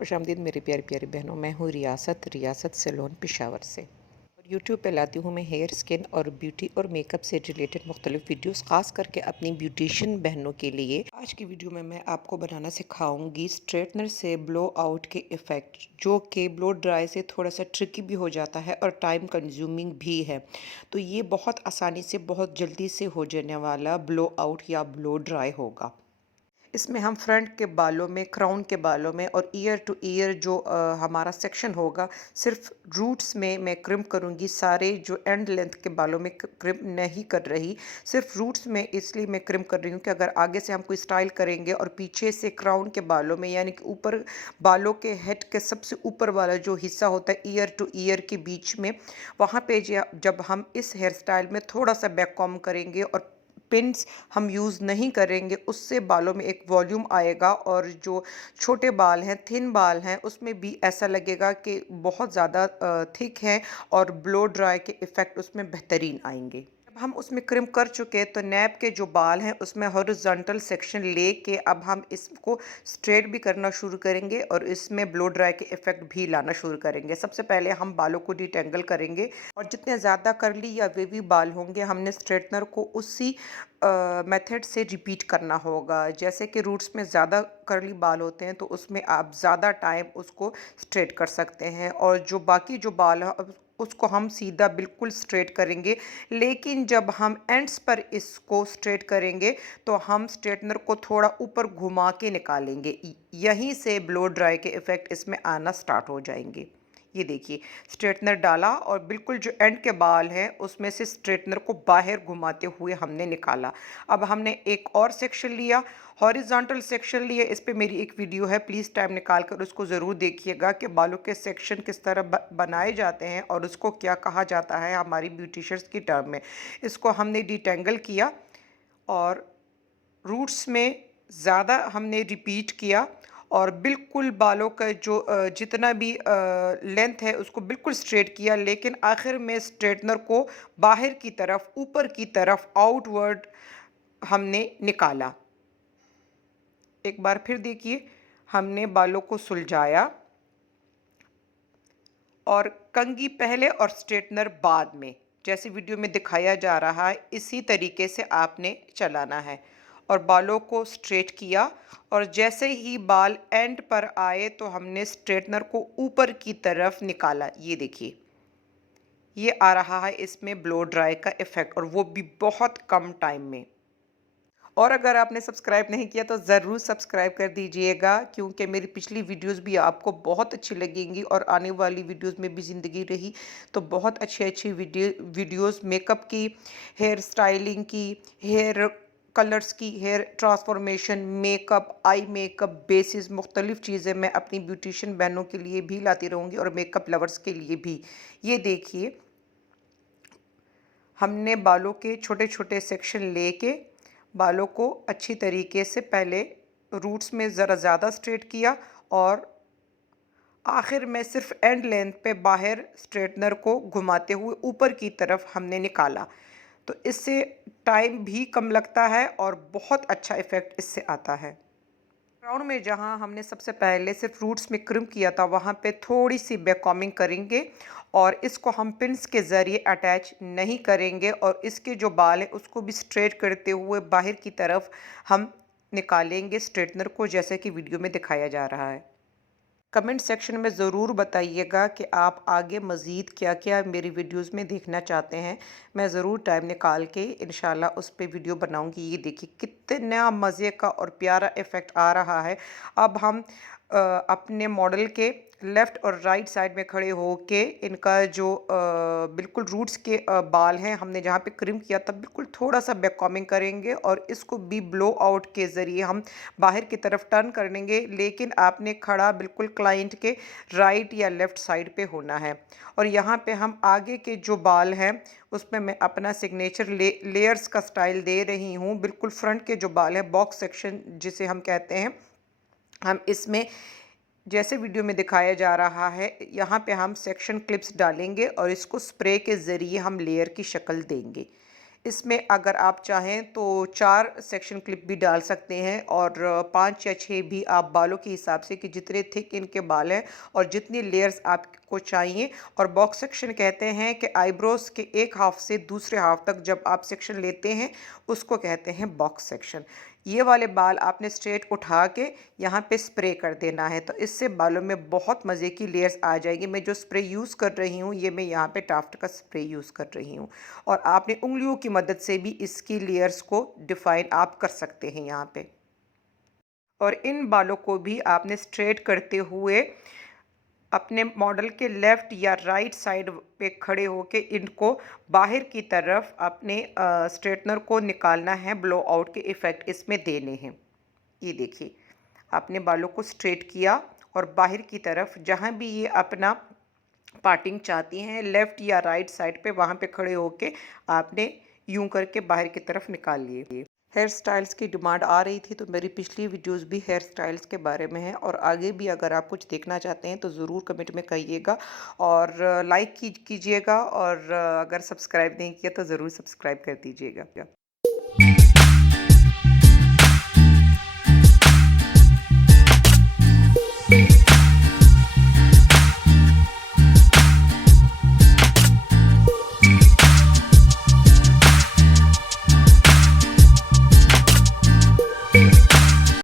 खुशामदीद मेरी प्यारी प्यारी बहनों। मैं हूँ रियासत सैलून पेशावर से और यूट्यूब पे लाती हूँ मैं हेयर स्किन और ब्यूटी और मेकअप से रिलेटेड मुख्तलिफ वीडियोस, ख़ास करके अपनी ब्यूटिशियन बहनों के लिए। आज की वीडियो में मैं आपको बनाना सिखाऊंगी स्ट्रेटनर से ब्लो आउट के इफ़ेक्ट, जो कि ब्लो ड्राई से थोड़ा सा ट्रिकी भी हो जाता है और टाइम कंज्यूमिंग भी है। तो ये बहुत आसानी से, बहुत जल्दी से हो जाने वाला ब्लो आउट या ब्लो ड्राई होगा। इसमें हम फ्रंट के बालों में, क्राउन के बालों में और ईयर टू ईयर जो हमारा सेक्शन होगा, सिर्फ रूट्स में मैं क्रिम करूँगी। सारे जो एंड लेंथ के बालों में क्रिम नहीं कर रही, सिर्फ रूट्स में इसलिए मैं क्रिम कर रही हूँ कि अगर आगे से हम कोई स्टाइल करेंगे और पीछे से क्राउन के बालों में, यानी कि ऊपर बालों के हेड के सबसे ऊपर वाला जो हिस्सा होता है ईयर टू ईयर के बीच में, वहाँ पे जब हम इस हेयर स्टाइल में थोड़ा सा बैक कॉम्ब करेंगे और पिन्स हम यूज़ नहीं करेंगे, उससे बालों में एक वॉल्यूम आएगा और जो छोटे बाल हैं, थिन बाल हैं, उसमें भी ऐसा लगेगा कि बहुत ज़्यादा थिक हैं और ब्लो ड्राई के इफ़ेक्ट उसमें बेहतरीन आएंगे। जब हम उसमें क्रिम कर चुके तो नैप के जो बाल हैं उसमें हॉरिजॉन्टल सेक्शन लेके अब हम इसको स्ट्रेट भी करना शुरू करेंगे और इसमें ब्लो ड्राई के इफ़ेक्ट भी लाना शुरू करेंगे। सबसे पहले हम बालों को डिटेंगल करेंगे और जितने ज़्यादा कर्ली या वेवी बाल होंगे, हमने स्ट्रेटनर को उसी मेथड से रिपीट करना होगा। जैसे कि रूट्स में ज़्यादा कर्ली बाल होते हैं तो उसमें आप ज़्यादा टाइम उसको स्ट्रेट कर सकते हैं और जो बाकी जो बाल है उसको हम सीधा बिल्कुल स्ट्रेट करेंगे। लेकिन जब हम एंड्स पर इसको स्ट्रेट करेंगे तो हम स्ट्रेटनर को थोड़ा ऊपर घुमा के निकालेंगे। यहीं से ब्लो ड्राई के इफ़ेक्ट इसमें आना स्टार्ट हो जाएंगे। ये देखिए, स्ट्रेटनर डाला और बिल्कुल जो एंड के बाल हैं उसमें से स्ट्रेटनर को बाहर घुमाते हुए हमने निकाला। अब हमने एक और सेक्शन लिया, हॉरिजॉन्टल सेक्शन लिया। इस पे मेरी एक वीडियो है, प्लीज़ टाइम निकाल कर उसको ज़रूर देखिएगा कि बालों के सेक्शन किस तरह बनाए जाते हैं और उसको क्या कहा जाता है हमारी ब्यूटिशियंस की टर्म में। इसको हमने डिटेंगल किया और रूट्स में ज़्यादा हमने रिपीट किया और बिल्कुल बालों का जो जितना भी लेंथ है उसको बिल्कुल स्ट्रेट किया, लेकिन आखिर में स्ट्रेटनर को बाहर की तरफ, ऊपर की तरफ, आउटवर्ड हमने निकाला। एक बार फिर देखिए, हमने बालों को सुलझाया और कंघी पहले और स्ट्रेटनर बाद में, जैसे वीडियो में दिखाया जा रहा है इसी तरीके से आपने चलाना है और बालों को स्ट्रेट किया। और जैसे ही बाल एंड पर आए तो हमने स्ट्रेटनर को ऊपर की तरफ निकाला। ये देखिए, ये आ रहा है इसमें ब्लो ड्राई का इफ़ेक्ट और वो भी बहुत कम टाइम में। और अगर आपने सब्सक्राइब नहीं किया तो ज़रूर सब्सक्राइब कर दीजिएगा, क्योंकि मेरी पिछली वीडियोस भी आपको बहुत अच्छी लगेंगी और आने वाली वीडियोस में भी ज़िंदगी रही तो बहुत अच्छी अच्छी वीडियोस मेकअप की, हेयर स्टाइलिंग की, हेयर कलर्स की, hair transformation, makeup, eye makeup, basis, मुख्तलिफ़ चीज़ें मैं अपनी ब्यूटिशियन बहनों के लिए भी लाती रहूँगी और मेकअप लवर्स के लिए भी। ये देखिए, हमने बालों के छोटे छोटे सेक्शन लेके बालों को अच्छी तरीके से पहले रूट्स में ज़रा ज़्यादा स्ट्रेट किया और आखिर में सिर्फ एंड लेंथ पे बाहर स्ट्रेटनर को घुमाते हुए ऊपर की तरफ हमने निकाला। तो इससे टाइम भी कम लगता है और बहुत अच्छा इफ़ेक्ट इससे आता है। क्राउन में जहाँ हमने सबसे पहले सिर्फ रूट्स में क्रिम किया था, वहाँ पे थोड़ी सी बैक कॉम्बिंग करेंगे और इसको हम पिन्स के ज़रिए अटैच नहीं करेंगे और इसके जो बाल हैं उसको भी स्ट्रेट करते हुए बाहर की तरफ हम निकालेंगे स्ट्रेटनर को, जैसे कि वीडियो में दिखाया जा रहा है। कमेंट सेक्शन में ज़रूर बताइएगा कि आप आगे मज़ीद क्या क्या मेरी वीडियोस में देखना चाहते हैं। मैं ज़रूर टाइम निकाल के इंशाल्लाह उस पे वीडियो बनाऊंगी। ये देखिए कितना मज़े का और प्यारा इफ़ेक्ट आ रहा है। अब हम अपने मॉडल के लेफ़्ट और राइट साइड में खड़े होके इनका जो बिल्कुल रूट्स के बाल हैं, हमने जहाँ पे क्रिम किया था, बिल्कुल थोड़ा सा बैक कॉम्बिंग करेंगे और इसको भी ब्लो आउट के ज़रिए हम बाहर की तरफ टर्न कर लेंगे। लेकिन आपने खड़ा बिल्कुल क्लाइंट के राइट या लेफ़्ट साइड पे होना है और यहाँ पे हम आगे के जो बाल हैं उसमें मैं अपना सिग्नेचर लेयर्स का स्टाइल दे रही हूँ। बिल्कुल फ्रंट के जो बाल हैं, बॉक्स सेक्शन जिसे हम कहते हैं, हम इसमें जैसे वीडियो में दिखाया जा रहा है यहाँ पे हम सेक्शन क्लिप्स डालेंगे और इसको स्प्रे के ज़रिए हम लेयर की शक्ल देंगे। इसमें अगर आप चाहें तो 4 सेक्शन क्लिप भी डाल सकते हैं और 5 या 6 भी आप बालों के हिसाब से कि जितने थिक इनके बाल हैं और जितनी लेयर्स आपको चाहिए। और बॉक्स सेक्शन कहते हैं कि आईब्रोज के एक हाफ से दूसरे हाफ तक जब आप सेक्शन लेते हैं उसको कहते हैं बॉक्स सेक्शन। ये वाले बाल आपने स्ट्रेट उठा के यहाँ पे स्प्रे कर देना है, तो इससे बालों में बहुत मज़े की लेयर्स आ जाएगी। मैं जो स्प्रे यूज़ कर रही हूँ ये मैं यहाँ पे टाफ्ट का स्प्रे यूज़ कर रही हूँ और आपने उंगलियों की मदद से भी इसकी लेयर्स को डिफाइन आप कर सकते हैं यहाँ पे। और इन बालों को भी आपने स्ट्रेट करते हुए अपने मॉडल के लेफ़्ट या राइट साइड पे खड़े होके इनको बाहर की तरफ अपने स्ट्रेटनर को निकालना है, ब्लो आउट के इफ़ेक्ट इसमें देने हैं। ये देखिए, आपने बालों को स्ट्रेट किया और बाहर की तरफ जहाँ भी ये अपना पार्टिंग चाहती हैं लेफ़्ट या राइट साइड पे, वहाँ पे खड़े होके आपने यूं करके बाहर की तरफ निकाल लिए। हेयर स्टाइल्स की डिमांड आ रही थी तो मेरी पिछली वीडियोस भी हेयर स्टाइल्स के बारे में है और आगे भी अगर आप कुछ देखना चाहते हैं तो ज़रूर कमेंट में कहिएगा और लाइक कीजिएगा और अगर सब्सक्राइब नहीं किया तो ज़रूर सब्सक्राइब कर दीजिएगा।